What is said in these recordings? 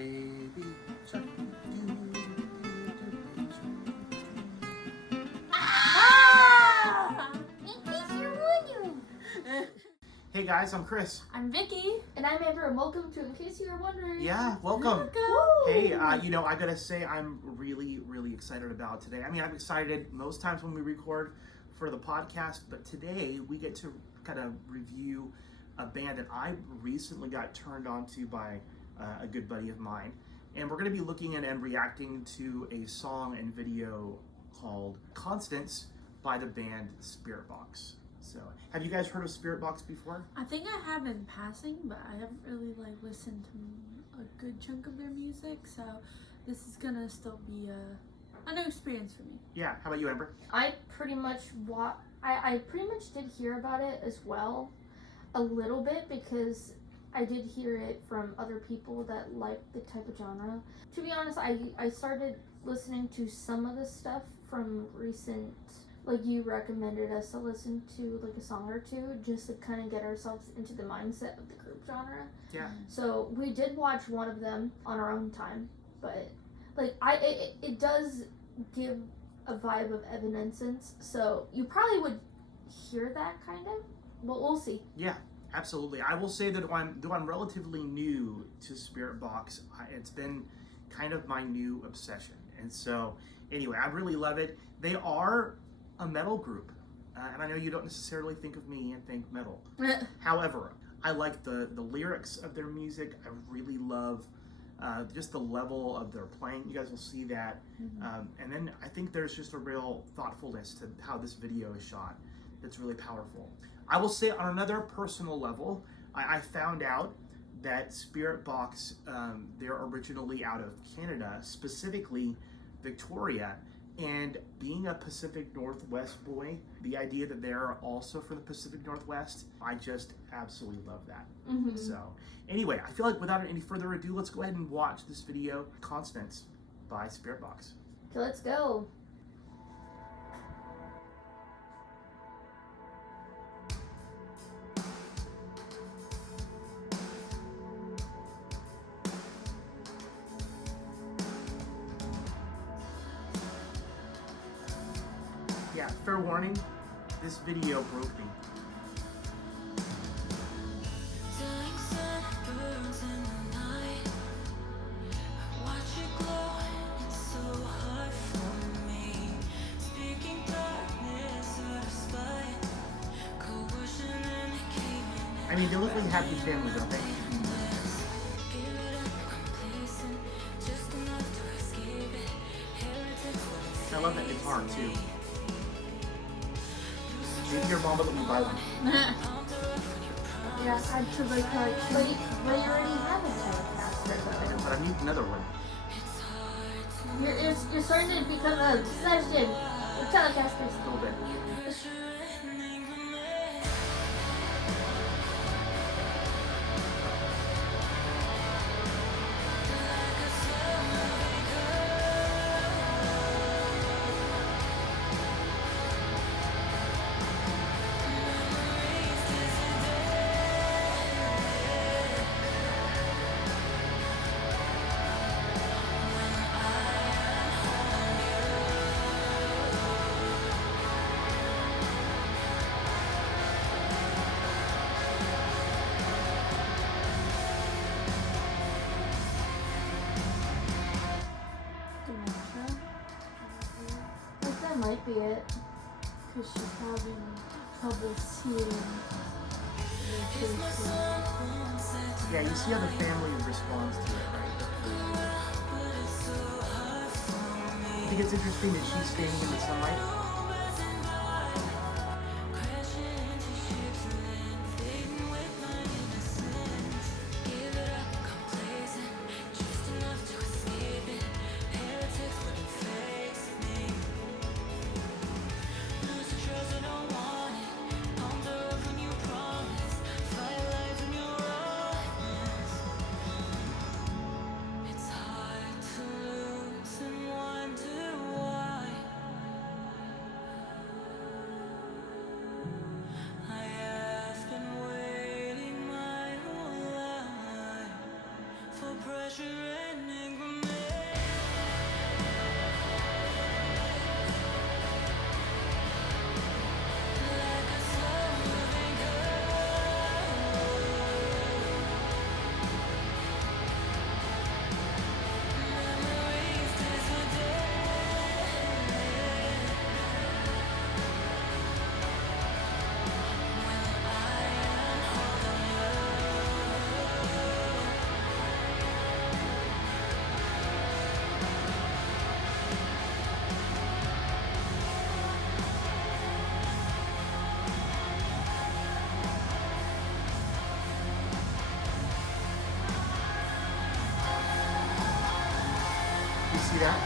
baby shark. In case you're wondering. Hey guys, I'm Chris. I'm Vicky. And I'm Amber, and welcome to In Case You Were Wondering. Yeah, welcome. Hey, I gotta say I'm really excited about today. I mean, I'm excited most times when we record for the podcast, but today we get to kind of review a band that I recently got turned on to by a good buddy of mine. And we're gonna be looking at and reacting to a song and video called Constance by the band Spiritbox. So, have you guys heard of Spiritbox before? I think I have in passing, but I haven't really listened to a good chunk of their music. So this is gonna still be a new experience for me. Yeah. How about you, Amber? I pretty much did hear about it as well, a little bit, because I did hear it from other people that like the type of genre. To be honest, I started listening to some of the stuff from recent. Like, you recommended us to listen to like a song or two just to kind of get ourselves into the mindset of the group genre. Yeah. So we did watch one of them on our own time, but like it does give a vibe of Evanescence. So you probably would hear that kind of. But we'll see. Yeah, absolutely. I will say that though I'm relatively new to Spiritbox, it's been kind of my new obsession. And so anyway, I really love it. They are a metal group, and I know you don't necessarily think of me and think metal. However, I like the lyrics of their music. I really love just the level of their playing. You guys will see that. And then I think there's just a real thoughtfulness to how this video is shot that's really powerful. I will say on another personal level, I found out that Spiritbox, they're originally out of Canada, specifically Victoria. And being a Pacific Northwest boy, the idea that they're also from the Pacific Northwest, I just absolutely love that. So anyway, I feel like without any further ado, let's go ahead and watch this video, Constance by Spiritbox. Okay, let's go. Yeah, fair warning, this video broke me. I mean, they look like a happy family, don't they? I love that guitar too. Maybe your mom will let me buy one. Yeah, I'd to like, but you already have a Telecaster. I know, but I need another one. You're starting to become a obsession with Telecasters. A little bit. That might be it. Because she's having trouble seeing. Yeah, you see how the family responds to it, right? I think it's interesting that she's staying in the sunlight. You see that?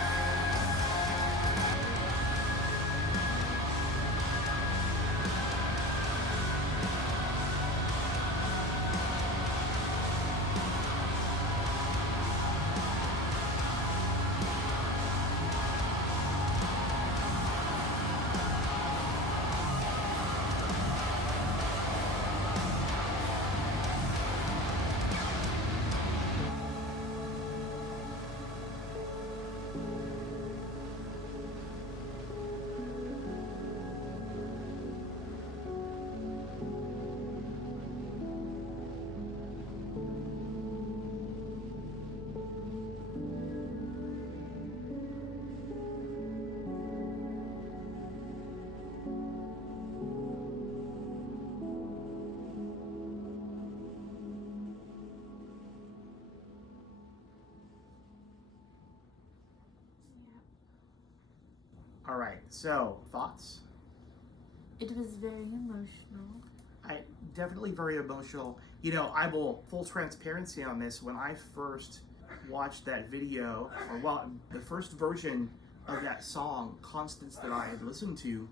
All right, so thoughts? It was very emotional. I definitely very emotional. You know, I will full transparency on this. When I first watched that video, or well, the first version of that song, Constance, that I had listened to,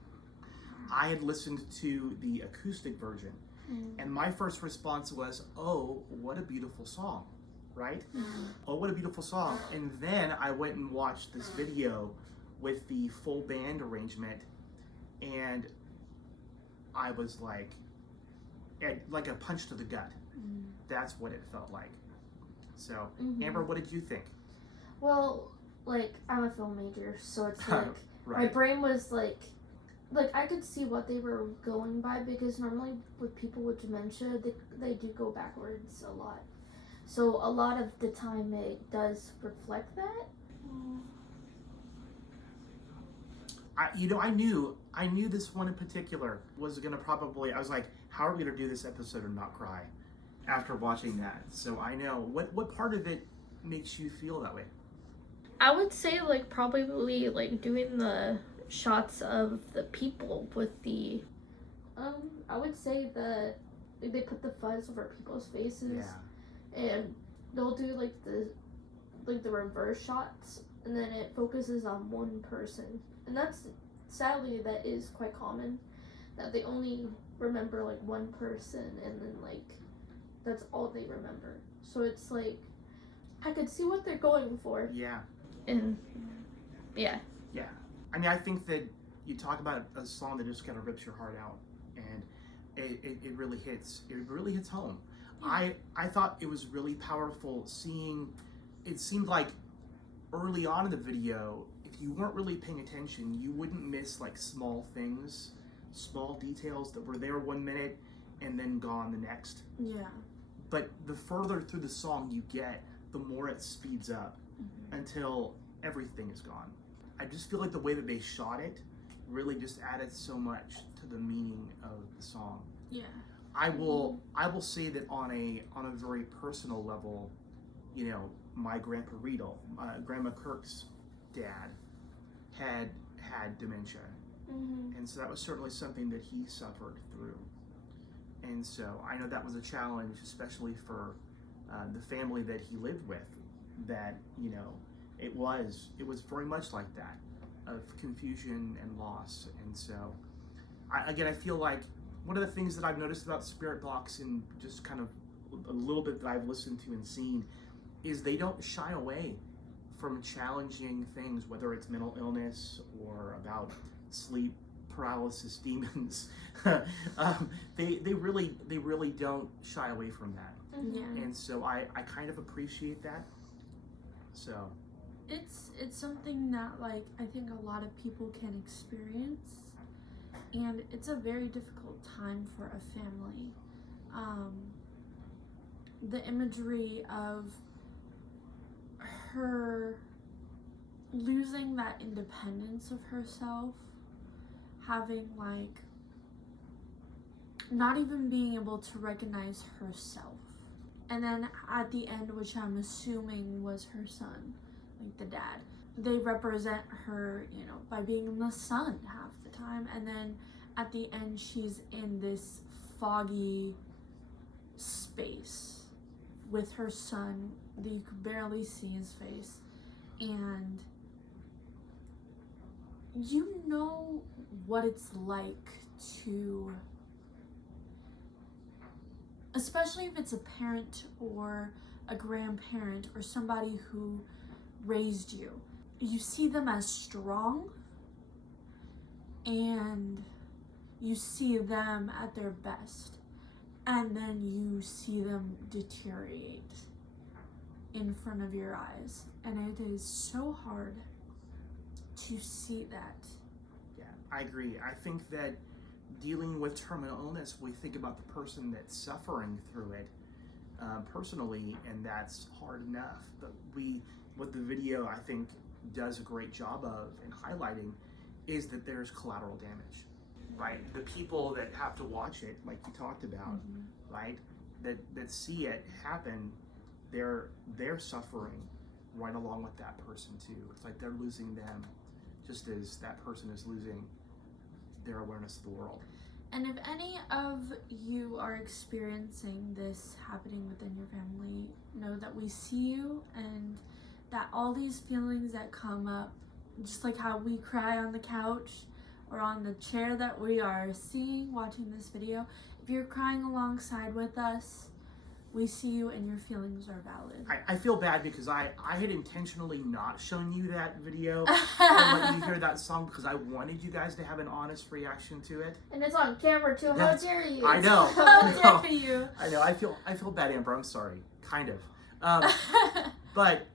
I had listened to the acoustic version, and my first response was, "Oh, what a beautiful song!" Right? Oh, what a beautiful song! And then I went and watched this video with the full band arrangement, and I was like a punch to the gut. That's what it felt like. So, Amber, what did you think? Well, like, I'm a film major, so it's like my Right. brain was like I could see what they were going by, because normally with people with dementia, they do go backwards a lot. So a lot of the time it does reflect that. I knew this one in particular was gonna probably. I was like, how are we gonna do this episode and not cry after watching that? So I know what part of it makes you feel that way. I would say like probably like doing the shots of the people with the I would say that like, they put the fuzz over people's faces, and they'll do like the reverse shots, and then it focuses on one person, and that's sadly that is quite common, that they only remember like one person, and then like that's all they remember. So it's like I could see what they're going for. Yeah. And yeah. Yeah. I mean, I think that you talk about a song that just kind of rips your heart out, and it really hits. It really hits home. I thought it was really powerful seeing. It seemed like early on in the video, if you weren't really paying attention, you wouldn't miss like small things, small details that were there 1 minute and then gone the next. Yeah. But the further through the song you get, the more it speeds up until everything is gone. I just feel like the way that they shot it really just added so much to the meaning of the song. Yeah. I will say that on a very personal level, you know, my Grandpa Riedel, Grandma Kirk's dad, had dementia, and so that was certainly something that he suffered through. And so I know that was a challenge, especially for the family that he lived with. That, you know, it was very much like that, of confusion and loss. And so I feel like one of the things that I've noticed about Spiritbox, and just kind of a little bit that I've listened to and seen, is they don't shy away from challenging things, whether it's mental illness or about sleep paralysis demons. They really don't shy away from that. Yeah. And so I kind of appreciate that. So it's something that like I think a lot of people can experience, and it's a very difficult time for a family. The imagery of her losing that independence of herself, having like not even being able to recognize herself, and then at the end, which I'm assuming was her son, like the dad, they represent her, you know, by being in the sun half the time, and then at the end she's in this foggy space with her son that you could barely see his face, and you know what it's like to, especially if it's a parent or a grandparent or somebody who raised you. You see them as strong, and you see them at their best, and then you see them deteriorate in front of your eyes, and it is so hard to see that. yeah, I agree. I think that dealing with terminal illness, we think about the person that's suffering through it personally, and that's hard enough. But what the video I think does a great job of in highlighting is that there's collateral damage, right? The people that have to watch it, like you talked about, right? That see it happen, they're suffering right along with that person too. It's like they're losing them, just as that person is losing their awareness of the world. And if any of you are experiencing this happening within your family, know that we see you, and that all these feelings that come up, just like how we cry on the couch or on the chair that we are watching this video, if you're crying alongside with us, we see you and your feelings are valid. I feel bad because I had intentionally not shown you that video and let you hear that song because I wanted you guys to have an honest reaction to it. And it's on camera too. How dare you? I know. How dare you? I know. I feel bad, Amber. I'm sorry. Kind of. But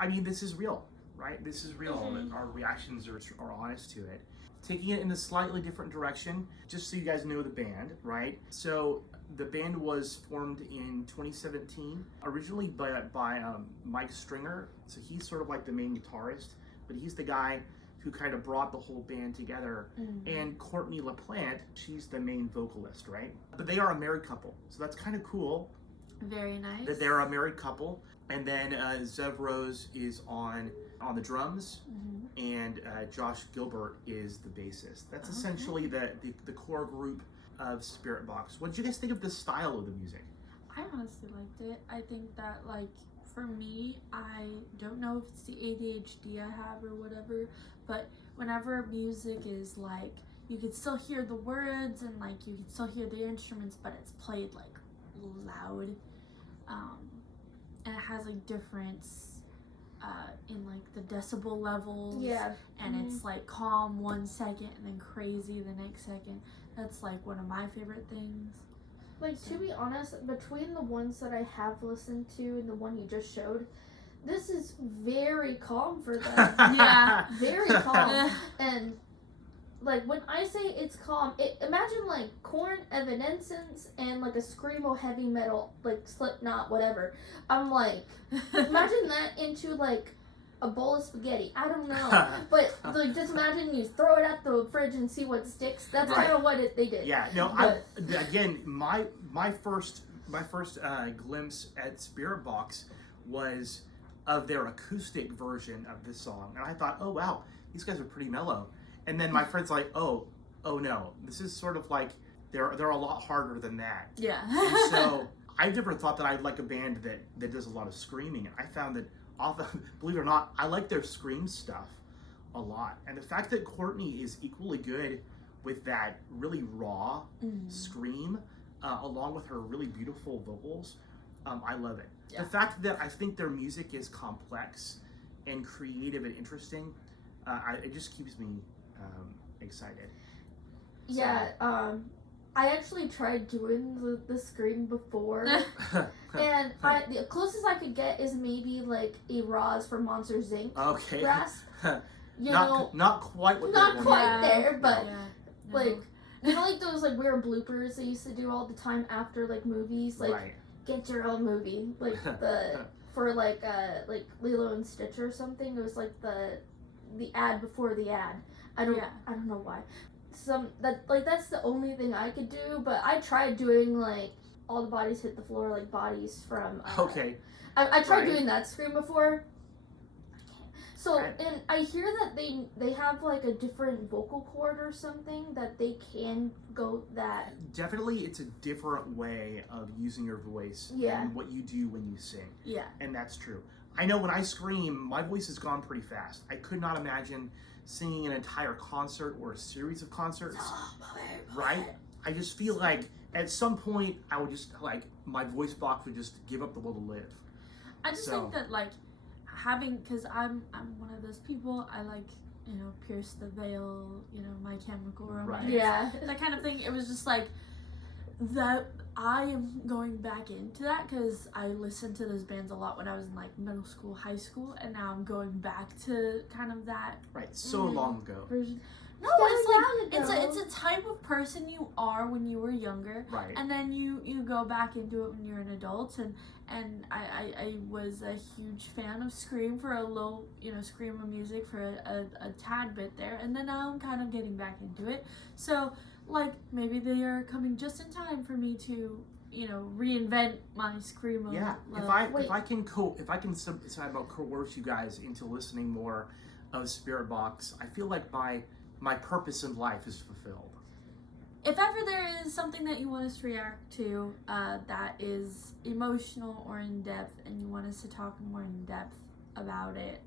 I mean, this is real, right? This is real. And our reactions are honest to it. Taking it in a slightly different direction, just so you guys know the band, right? So the band was formed in 2017, originally by Mike Stringer. So he's sort of like the main guitarist, but he's the guy who kind of brought the whole band together. And Courtney LaPlante, she's the main vocalist, right? But they are a married couple, so that's kind of cool. Very nice. That they're a married couple. And then Zev Rose is on the drums, and Josh Gilbert is the bassist. That's essentially the core group of Spiritbox. What did you guys think of the style of the music? I honestly liked it. I think that, like, for me, I don't know if it's the ADHD I have or whatever, but whenever music is like, you could still hear the words and like you could still hear the instruments, but it's played like loud, and it has like difference in like the decibel levels. Yeah. And it's like calm 1 second and then crazy the next second. That's like one of my favorite things. Like, to be honest, between the ones that I have listened to and the one you just showed, this is very calm for them. Yeah. Very calm. And, like, when I say it's calm, imagine, like, Korn, Evanescence, and, like, a screamo heavy metal, like, Slipknot, whatever. I'm like, imagine that into, like, a bowl of spaghetti. I don't know. But, like, just imagine you throw it at the fridge and see what sticks. That's kind of what they did. Yeah, no, again, my first glimpse at Spiritbox was of their acoustic version of this song. And I thought, oh, wow, these guys are pretty mellow. And then my friend's like, oh no, this is sort of like, they're a lot harder than that. Yeah. And so I never thought that I'd like a band that does a lot of screaming. And I found that often, believe it or not, I like their scream stuff a lot. And the fact that Courtney is equally good with that really raw scream, along with her really beautiful vocals, I love it. Yeah. The fact that I think their music is complex and creative and interesting, it just keeps me excited. Yeah, I actually tried doing the scream before, and the closest I could get is maybe like a Roz from Monsters Inc. Okay. grasp. Not quite what not they're quite going there, but No. like like those like weird bloopers they used to do all the time after like movies, like right. get your own movie, like for like Lilo and Stitch or something. It was like the ad before the ad. I don't know why. That's the only thing I could do, but I tried doing like All the Bodies Hit the Floor, like Bodies from Okay. I tried Right. doing that scream before. So Right. and I hear that they have like a different vocal cord or something that they can go that. Definitely, it's a different way of using your voice Yeah. than what you do when you sing. Yeah. And that's true. I know when I scream, my voice has gone pretty fast. I could not imagine singing an entire concert or a series of concerts, right? I just feel like at some point I would just like my voice box would just give up the will to live. I just think that like having, because I'm one of those people, I like, pierce the veil, My Chemical Romance, Right. Yeah. that kind of thing. It was just like that. I am going back into that because I listened to those bands a lot when I was in like middle school, high school, and now I'm going back to kind of that Right, so long ago. version. No, So it's long like ago. it's a type of person you are when you were younger, Right. and then you go back into it when you're an adult. And I was a huge fan of Scream for a little, Scream of music for a tad bit there, and then now I'm kind of getting back into it. So like maybe they are coming just in time for me to reinvent my Scream of Yeah, love. if I can coerce you guys into listening more of Spiritbox, I feel like my purpose in life is fulfilled. If ever there is something that you want us to react to that is emotional or in depth, and you want us to talk more in depth about it,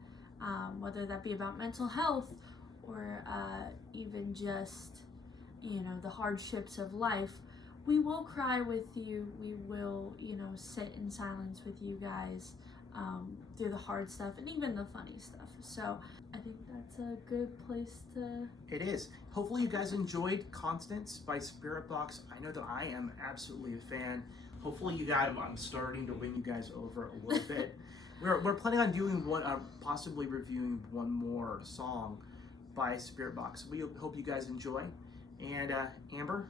whether that be about mental health or even just the hardships of life, we will cry with you. We will sit in silence with you guys through the hard stuff and even the funny stuff. So I think that's a good place to. It is. Hopefully you guys enjoyed Constance by Spiritbox. I know that I am absolutely a fan. Hopefully you guys, I'm starting to win you guys over a little bit. We're planning on doing possibly reviewing one more song by Spiritbox. We hope you guys enjoy. And Amber?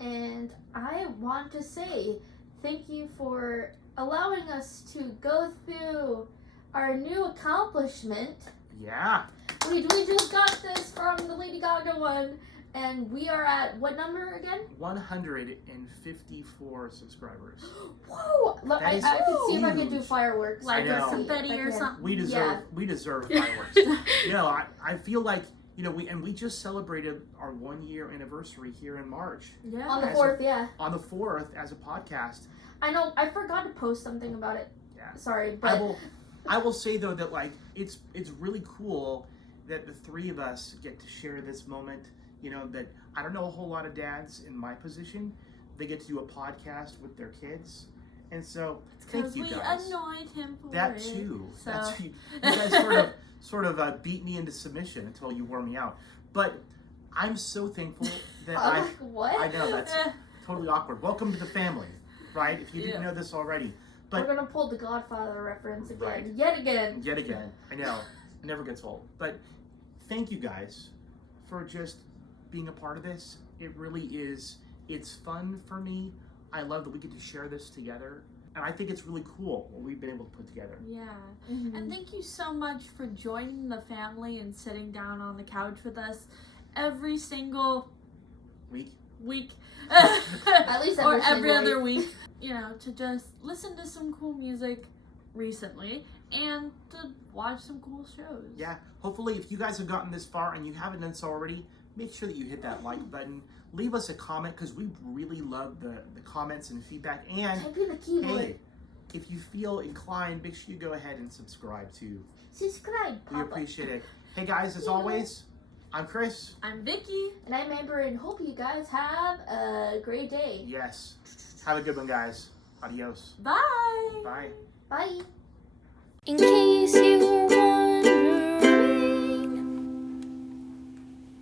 And I want to say thank you for allowing us to go through our new accomplishment. Yeah. We just got this from the Lady Gaga one, and we are at what number again? 154 subscribers. Whoa! Look, That I is could see if I could do huge. fireworks. I know. confetti or something. We deserve fireworks. I feel like we just celebrated our 1 year anniversary here in March. Yeah. On the As 4th, yeah. On the 4th as a podcast. I know, I forgot to post something about it. Yeah. Sorry, but I will say though that like it's really cool that the three of us get to share this moment. That I don't know a whole lot of dads in my position. They get to do a podcast with their kids, and so thank you we guys. annoyed him for That it. too. So. You guys sort of beat me into submission until you wore me out. But I'm so thankful that I'm like, what? I know that's totally awkward. Welcome to the family, right? If you didn't know this already. But we're gonna pull the Godfather reference again, Right. yet again. Yet again, I know, it never gets old. But thank you guys for just being a part of this. It really is. It's fun for me. I love that we get to share this together, and I think it's really cool what we've been able to put together. Yeah. Mm-hmm. And thank you so much for joining the family and sitting down on the couch with us every single Week. At least or every every single other week. To just listen to some cool music recently and to watch some cool shows. Yeah. Hopefully, if you guys have gotten this far and you haven't done so already, make sure that you hit that like button. Leave us a comment because we really love the comments and feedback. And Type in the keyboard. hey, if you feel inclined, make sure you go ahead and subscribe too. Subscribe, We Papa. appreciate it. Hey guys, as always, I'm Chris. I'm Vicky. And I'm Amber, and hope you guys have a great day. Yes. Have a good one, guys. Adios. Bye. Bye. Bye. In case you